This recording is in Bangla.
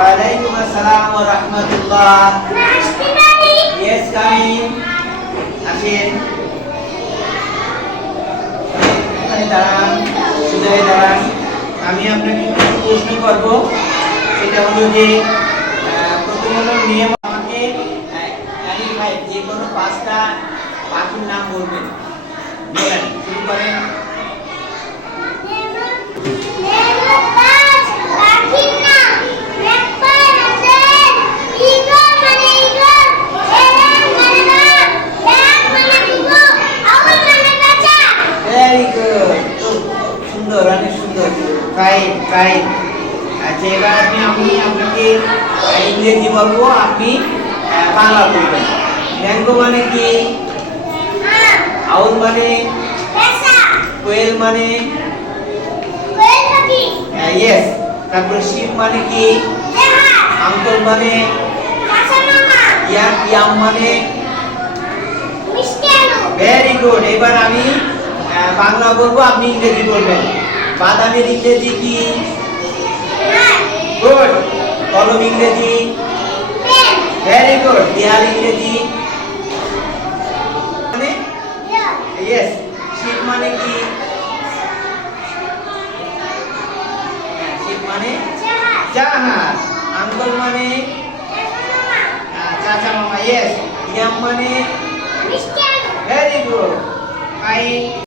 ওয়ালাইকুম আসসালাম ওয়া রাহমাতুল্লাহ। Yes, coming. আসেন, এখানে দাঁড়ান, সোজা হয়ে দাঁড়ান। আমি আপনাকে কিছু প্রশ্ন করব। সেটা হলো যে প্রথম হলো নিয়ম, আমাকে অ্যানিমাল যে কোনো 5টা পাখির নাম বলবেন। বলেন, শুরু করেন। ভেরি গুড, খুব সুন্দর, অনেক সুন্দর। Fine fine. আচ্ছা, এবার আমি আপনাকে ইংরেজি বলবো, আপনি বাংলা বলবেন। ম্যাঙ্গো মানে কি? আউল মানে? কোয়েল মানে? ইয়েস। তারপরে শিপ মানে কি? আঙ্কল মানে? ইয়াম মানে? Very good. এবার আমি বাংলা বলবো, আপনি ইংরেজি বলবেন। বাদামের ইংরেজি কি? গুড। কলম ইংরেজি? Very good. দেয়াল ইংরেজি মানে? ইয়েস। শিপ মানে কি? শিপ মানে জাহাজ। আঙ্কল মানে? চাচা মামা। ইয়েস। ইয়াম মানে? Very good.